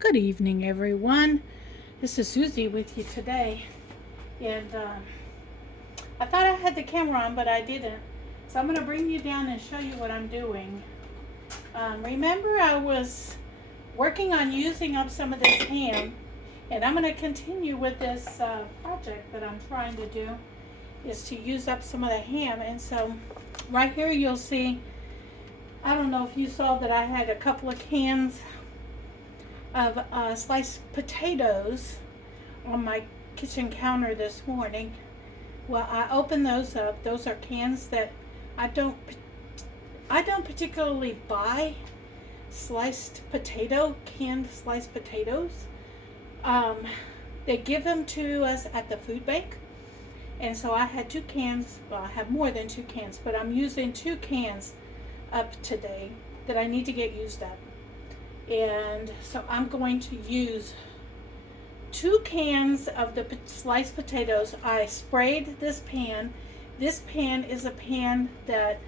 Good evening, everyone. This is Susie with you today. And I thought I had the camera on, but I didn't. So I'm going to bring you down and show you what I'm doing. Remember, I was working on using up some of this ham. And I'm going to continue with this project that I'm trying to do, is to use up some of the ham. And so right here you'll see, I don't know if you saw that I had a couple of cans of sliced potatoes on my kitchen counter this morning. Well, I opened those up. Those are cans that I don't particularly buy canned sliced potatoes. They give them to us at the food bank, and so I had 2 cans. Well, I have more than 2 cans, but I'm using 2 cans up today that I need to get used up. And so I'm going to use 2 cans of the sliced potatoes. I sprayed this pan. This pan is a pan that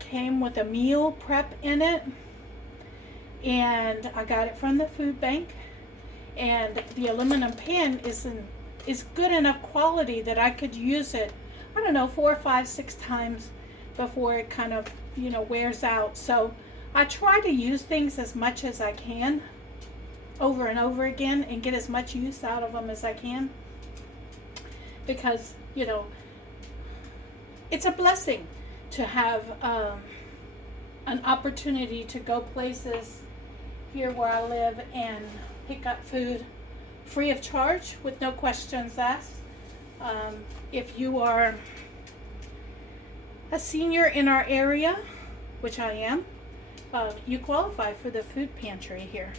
came with a meal prep in it, and I got it from the food bank. And the aluminum pan is good enough quality that I could use it, I don't know, 4, 5, 6 times before it kind of wears out. So I try to use things as much as I can over and over again and get as much use out of them as I can, because it's a blessing to have an opportunity to go places here where I live and pick up food free of charge with no questions asked. If you are a senior in our area, which I am, you qualify for the food pantry here.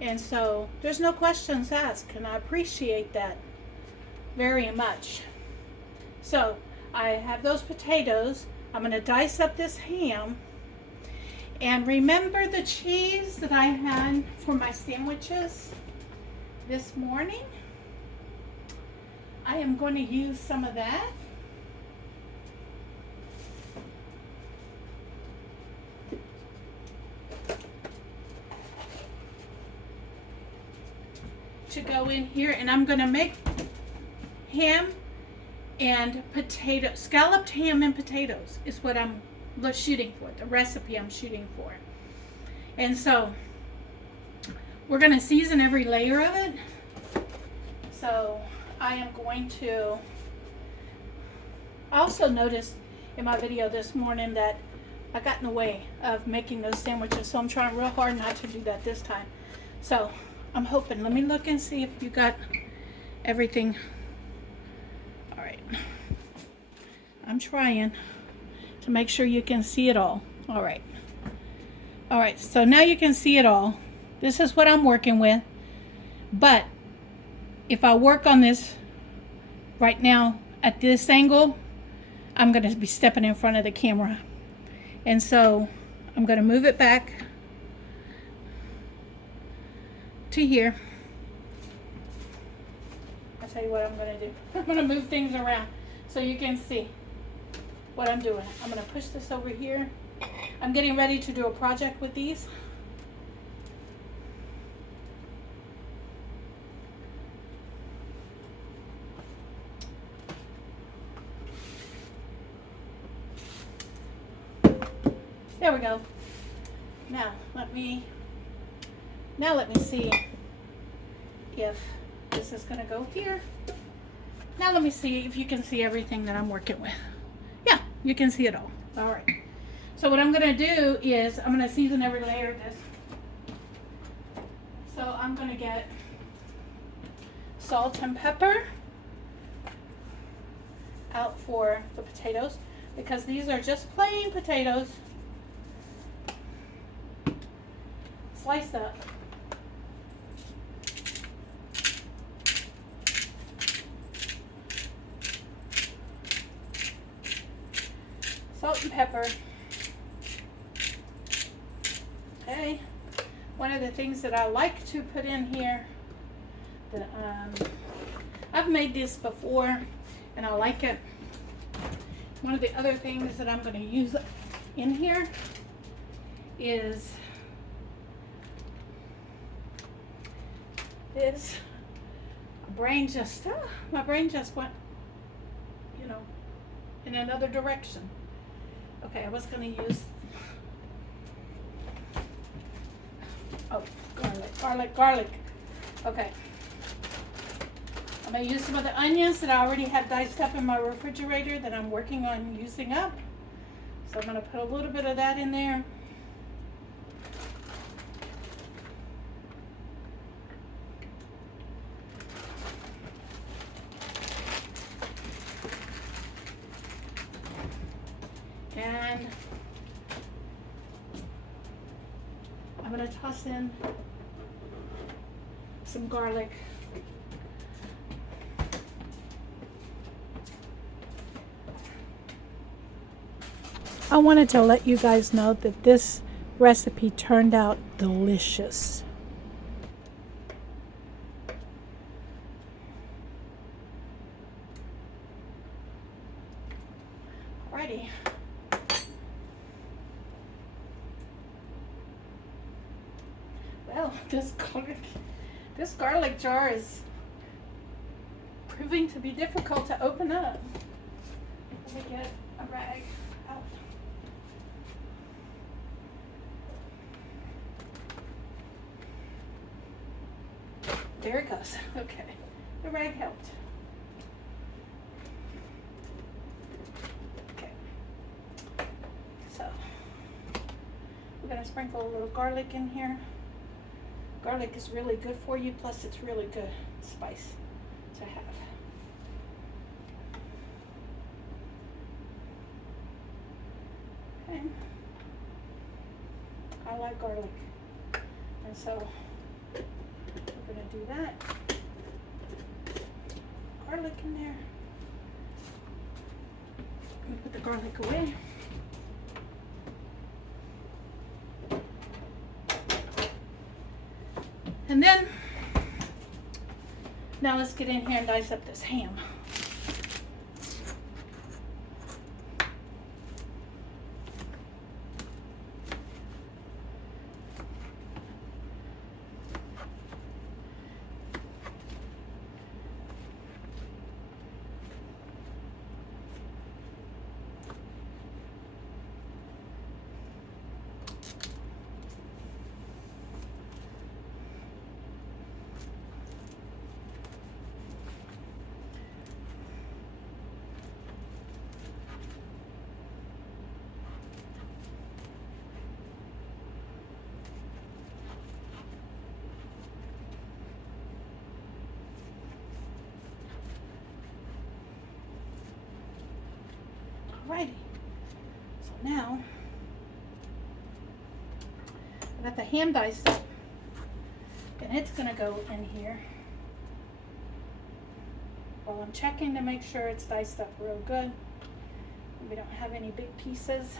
And so there's no questions asked, and I appreciate that very much. So I have those potatoes. I'm going to dice up this ham. And remember the cheese that I had for my sandwiches this morning? I am going to use some of that. To go in here, and I'm going to make ham and scalloped ham and potatoes is what I'm shooting for, the recipe I'm shooting for. And so we're going to season every layer of it. So I am going to also notice in my video this morning that I got in the way of making those sandwiches, so I'm trying real hard not to do that this time. So I'm hoping, let me look and see if you got everything. All right, I'm trying to make sure you can see it all. All right, so now you can see it all. This is what I'm working with, but if I work on this right now at this angle, I'm going to be stepping in front of the camera, and so I'm going to move it back to here. I'll tell you what I'm going to do. I'm going to move things around so you can see what I'm doing. I'm going to push this over here. I'm getting ready to do a project with these. There we go. Now let me see if this is going to go here. Now let me see if you can see everything that I'm working with. Yeah, you can see it all. All right. So what I'm going to do is I'm going to season every layer of this. So I'm going to get salt and pepper out for the potatoes, because these are just plain potatoes sliced up. Salt and pepper. Okay. One of the things that I like to put in here, that I've made this before and I like it. One of the other things that I'm going to use in here is is, my brain just went, you know, in another direction. Okay, I was going to use, oh, garlic. Okay. I'm going to use some of the onions that I already have diced up in my refrigerator that I'm working on using up. So I'm going to put a little bit of that in there. And I'm going to toss in some garlic. I wanted to let you guys know that this recipe turned out delicious. Alrighty. Well, this garlic jar is proving to be difficult to open up. Let me get a rag out. There it goes. Okay. The rag helped. Okay. So, we're going to sprinkle a little garlic in here. Garlic is really good for you, plus it's really good spice to have. Okay. I like garlic. And so we're going to do that. Garlic in there. Let me put the garlic away. And then, now let's get in here and dice up this ham. Alrighty, so now I got the ham diced up, and it's gonna go in here while I'm checking to make sure it's diced up real good. We don't have any big pieces.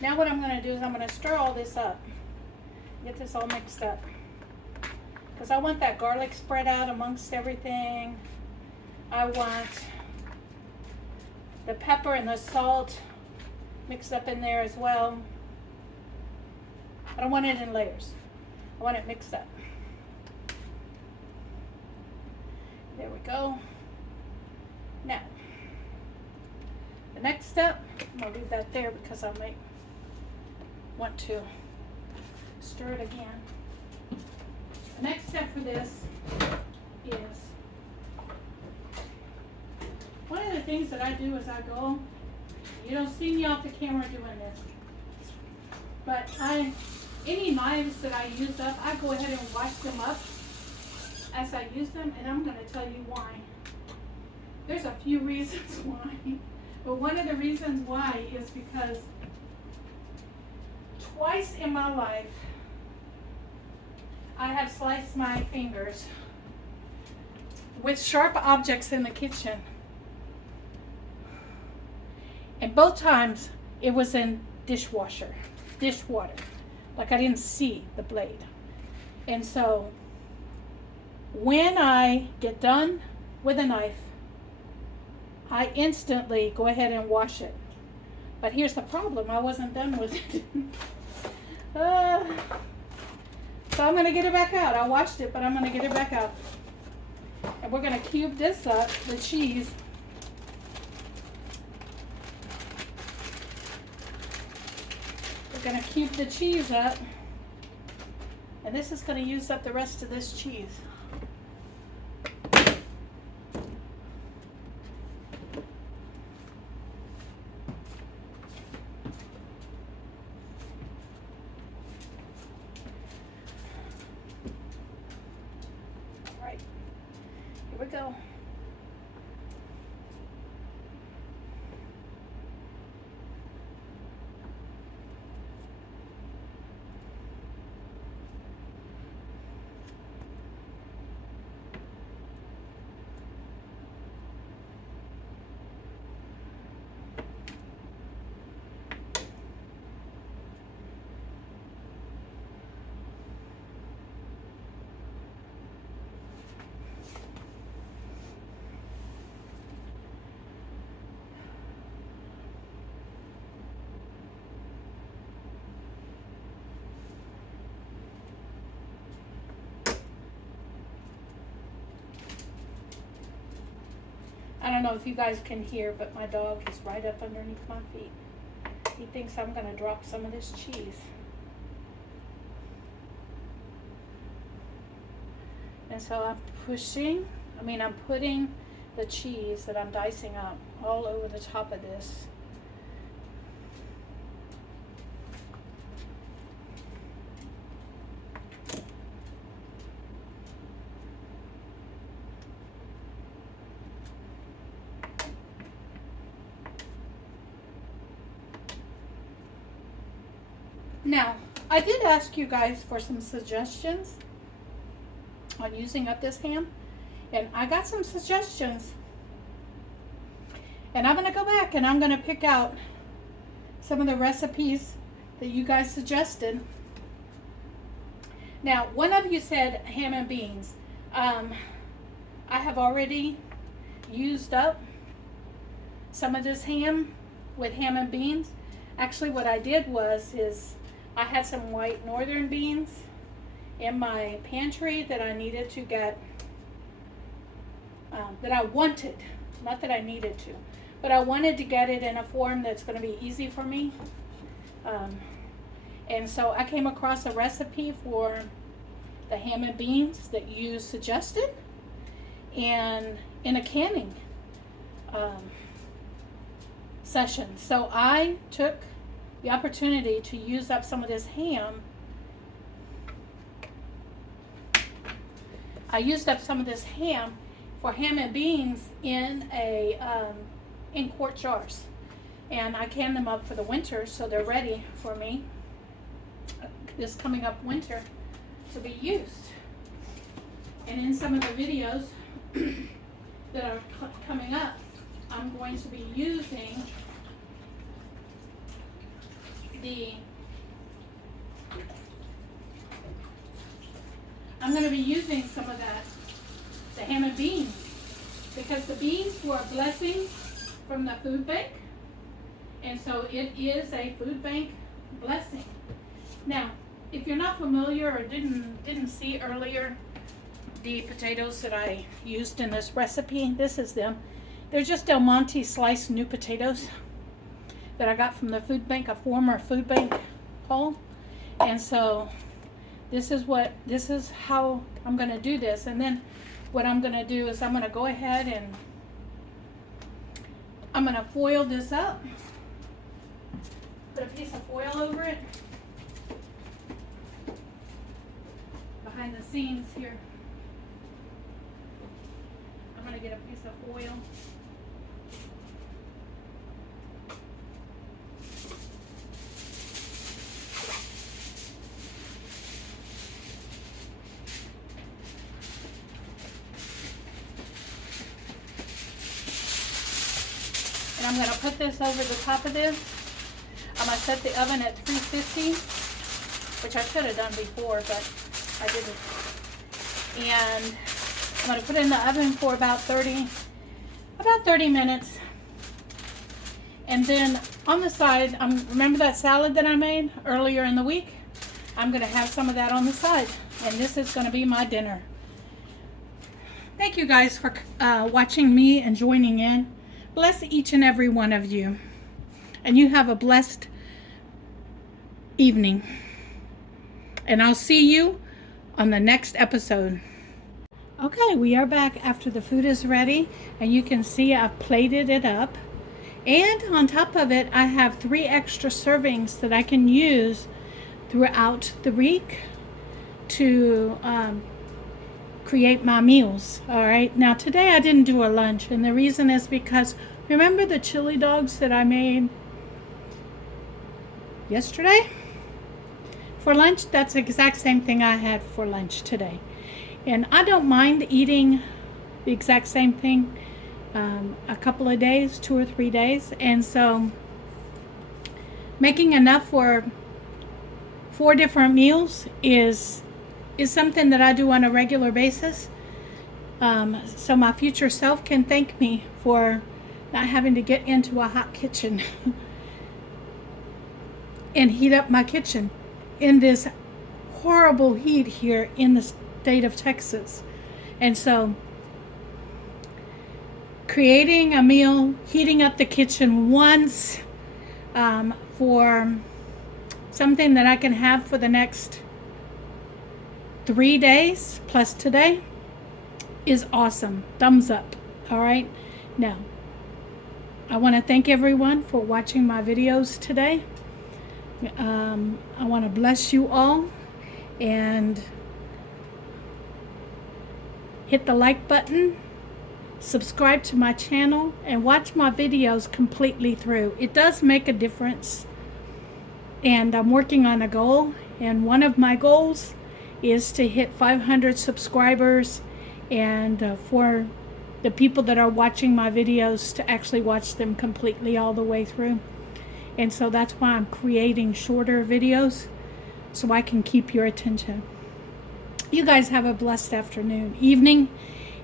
Now what I'm going to do is I'm going to stir all this up, get this all mixed up, because I want that garlic spread out amongst everything. I want the pepper and the salt mixed up in there as well. I don't want it in layers. I want it mixed up. There we go. Now, the next step, I'm going to leave that there because I might want to stir it again. The next step for this is, one of the things that I do as I go, you don't see me off the camera doing this, but any knives that I use up, I go ahead and wash them up as I use them, and I'm going to tell you why. There's a few reasons why, but one of the reasons why is because twice in my life I have sliced my fingers with sharp objects in the kitchen, And both times it was in dishwater. Like I didn't see the blade. And so when I get done with a knife, I instantly go ahead and wash it. But here's the problem, I wasn't done with it. So I'm going to get it back out. I washed it, but I'm going to get it back out. And we're going to cube this up, the cheese. We're going to cube the cheese up. And this is going to use up the rest of this cheese. All right, here we go. I don't know if you guys can hear, but my dog is right up underneath my feet. He thinks I'm going to drop some of this cheese. And so I'm putting the cheese that I'm dicing up all over the top of this. Now, I did ask you guys for some suggestions on using up this ham, and I got some suggestions. And I'm going to go back and I'm going to pick out some of the recipes that you guys suggested. Now, one of you said ham and beans. I have already used up some of this ham with ham and beans. Actually, what I did is I had some white northern beans in my pantry that I needed to get, that I wanted, not that I needed to, but I wanted to get it in a form that's going to be easy for me. And so I came across a recipe for the ham and beans that you suggested, and in a canning session. So I took the opportunity to use up some of this ham. I used up some of this ham for ham and beans in in quart jars, and I canned them up for the winter, so they're ready for me this coming up winter to be used. And in some of the videos that are coming up, I'm going to be using some of the ham and beans, because the beans were a blessing from the food bank, and so it is a food bank blessing. Now, if you're not familiar or didn't see earlier the potatoes that I used in this recipe, this is them. They're just Del Monte sliced new potatoes that I got from the food bank, a former food bank haul. And so this is how I'm going to do this. And then what I'm going to do is I'm going to go ahead and I'm going to foil this up, put a piece of foil over it. Behind the scenes here, I'm going to get a piece of foil. And I'm going to put this over the top of this. I'm going to set the oven at 350, which I should have done before, but I didn't. And I'm going to put it in the oven for about 30 minutes. And then on the side, remember that salad that I made earlier in the week? I'm going to have some of that on the side. And this is going to be my dinner. Thank you guys for watching me and joining in. Bless each and every one of you. And you have a blessed evening. And I'll see you on the next episode. Okay, we are back after the food is ready. And you can see I've plated it up. And on top of it, I have 3 extra servings that I can use throughout the week to create my meals. All right, now today I didn't do a lunch, and the reason is because remember the chili dogs that I made yesterday for lunch? That's the exact same thing I had for lunch today. And I don't mind eating the exact same thing a couple of days, 2 or 3 days. And so making enough for 4 different meals is something that I do on a regular basis. So my future self can thank me for not having to get into a hot kitchen and heat up my kitchen in this horrible heat here in the state of Texas. And so creating a meal, heating up the kitchen once for something that I can have for the next 3 days plus today is awesome. Thumbs up. All right. Now, I want to thank everyone for watching my videos today. I want to bless you all and hit the like button. Subscribe to my channel and watch my videos completely through. It does make a difference. And I'm working on a goal. And one of my goals is to hit 500 subscribers. And for the people that are watching my videos to actually watch them completely all the way through. And so that's why I'm creating shorter videos so I can keep your attention. You guys have a blessed afternoon, evening.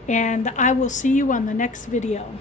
And I will see you on the next video.